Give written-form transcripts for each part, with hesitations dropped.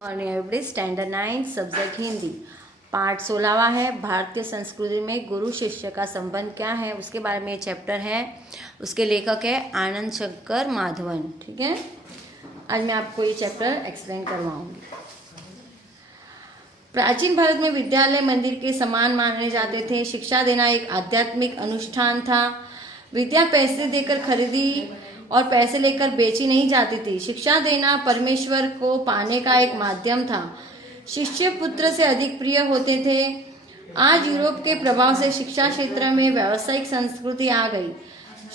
और average standard 9 subject Hindi part 16वां है। भारतीय संस्कृति में गुरु शिष्य का संबंध क्या है उसके बारे में ये चैप्टर है। उसके लेखक है आनंद शंकर माधवन। ठीक है, आज मैं आपको ये चैप्टर एक्सप्लेन करवाऊंगी। प्राचीन भारत में विद्यालय मंदिर के समान माने जाते थे। शिक्षा देना एक आध्यात्मिक अनुष्ठान था। विद्या पैसे देकर खरीदी और पैसे लेकर बेची नहीं जाती थी। शिक्षा देना परमेश्वर को पाने का एक माध्यम था। शिष्य पुत्र से अधिक प्रिय होते थे। आज यूरोप के प्रभाव से शिक्षा क्षेत्र में व्यावसायिक संस्कृति आ गई।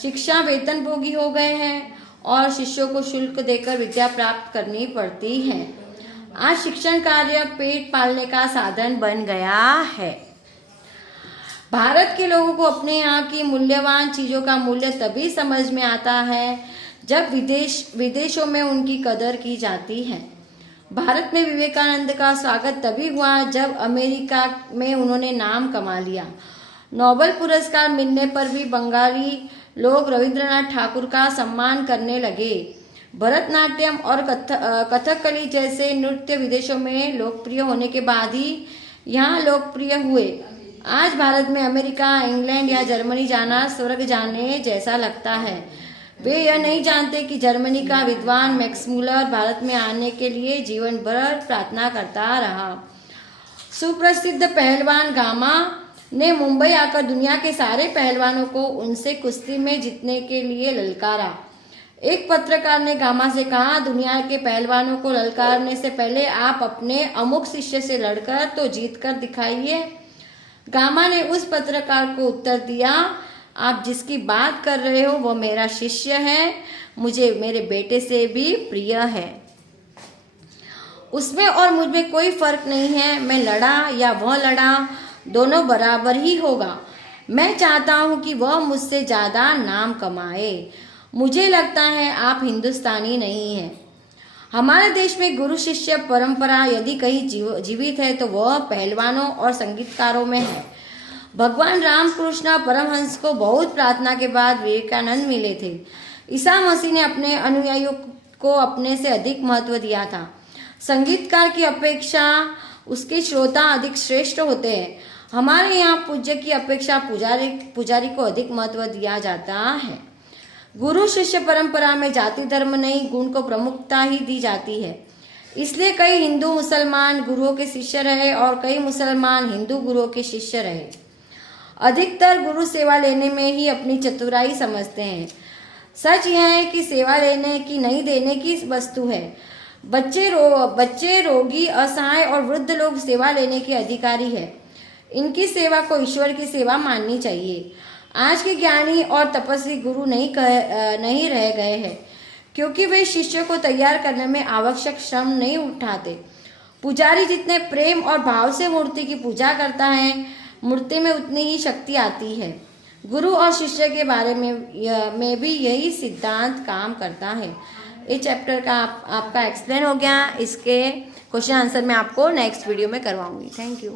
शिक्षा वेतनभोगी हो गए हैं और शिष्यों को शुल्क देकर विद्या प्राप्त करनी पड़ती है। आज शिक्षण कार्य पेट पालने का साधन बन गया है। भारत के लोगों को अपने यहाँ की मूल्यवान चीजों का मूल्य तभी समझ में आता है जब विदेशों में उनकी कदर की जाती है। भारत में विवेकानंद का स्वागत तभी हुआ जब अमेरिका में उन्होंने नाम कमा लिया। नोबेल पुरस्कार मिलने पर भी बंगाली लोग रविंद्रनाथ ठाकुर का सम्मान करने लगे। भरतनाट्यम और कथकली जैसे नृत्य विदेशों में लोकप्रिय होने के बाद ही यहाँ लोकप्रिय हुए। आज भारत में अमेरिका, इंग्लैंड या जर्मनी जाना स्वर्ग जाने जैसा लगता है। वे यह नहीं जानते कि जर्मनी का विद्वान मैक्स मूलर भारत में आने के लिए जीवन भर प्रार्थना करता रहा। सुप्रसिद्ध पहलवान गामा ने मुंबई आकर दुनिया के सारे पहलवानों को उनसे कुश्ती में जीतने के लिए ललकारा। एक पत्रकार ने गामा से कहा, दुनिया के पहलवानों को ललकारने से पहले आप अपने अमुक शिष्य से लड़कर तो जीत कर दिखाइए। गामा ने उस पत्रकार को उत्तर दिया, आप जिसकी बात कर रहे हो वो मेरा शिष्य है, मुझे मेरे बेटे से भी प्रिय है। उसमें और मुझ में कोई फर्क नहीं है। मैं लड़ा या वह लड़ा, दोनों बराबर ही होगा। मैं चाहता हूं कि वह मुझसे ज्यादा नाम कमाए। मुझे लगता है आप हिंदुस्तानी नहीं हैं। हमारे देश में गुरु शिष्य परंपरा यदि कहीं जीवित है तो वह पहलवानों और संगीतकारों में है। भगवान रामकृष्ण परमहंस को बहुत प्रार्थना के बाद विवेकानंद मिले थे। ईसा मसीह ने अपने अनुयायियों को अपने से अधिक महत्व दिया था। संगीतकार की अपेक्षा उसके श्रोता अधिक श्रेष्ठ होते हैं। हमारे यहाँ पूज्य की अपेक्षा पुजारी को अधिक महत्व दिया जाता है। गुरु शिष्य परंपरा में जाति धर्म नहीं, गुण को प्रमुखता ही दी जाती है। इसलिए कई हिंदू मुसलमान गुरुओं के शिष्य रहे और कई मुसलमान हिंदू गुरुओं के शिष्य रहे। अधिकतर गुरु सेवा लेने में ही अपनी चतुराई समझते हैं। सच यह है कि सेवा लेने की नहीं देने की वस्तु है। बच्चे रोगी, असहाय और वृद्ध लोग सेवा लेने के अधिकारी है। इनकी सेवा को ईश्वर की सेवा माननी चाहिए। आज के ज्ञानी और तपस्वी गुरु नहीं रह गए हैं क्योंकि वे शिष्य को तैयार करने में आवश्यक श्रम नहीं उठाते। पुजारी जितने प्रेम और भाव से मूर्ति की पूजा करता है, मूर्ति में उतनी ही शक्ति आती है। गुरु और शिष्य के बारे में भी यही सिद्धांत काम करता है। ये चैप्टर का आपका एक्सप्लेन हो गया। इसके क्वेश्चन आंसर मैं आपको नेक्स्ट वीडियो में करवाऊंगी। Thank you.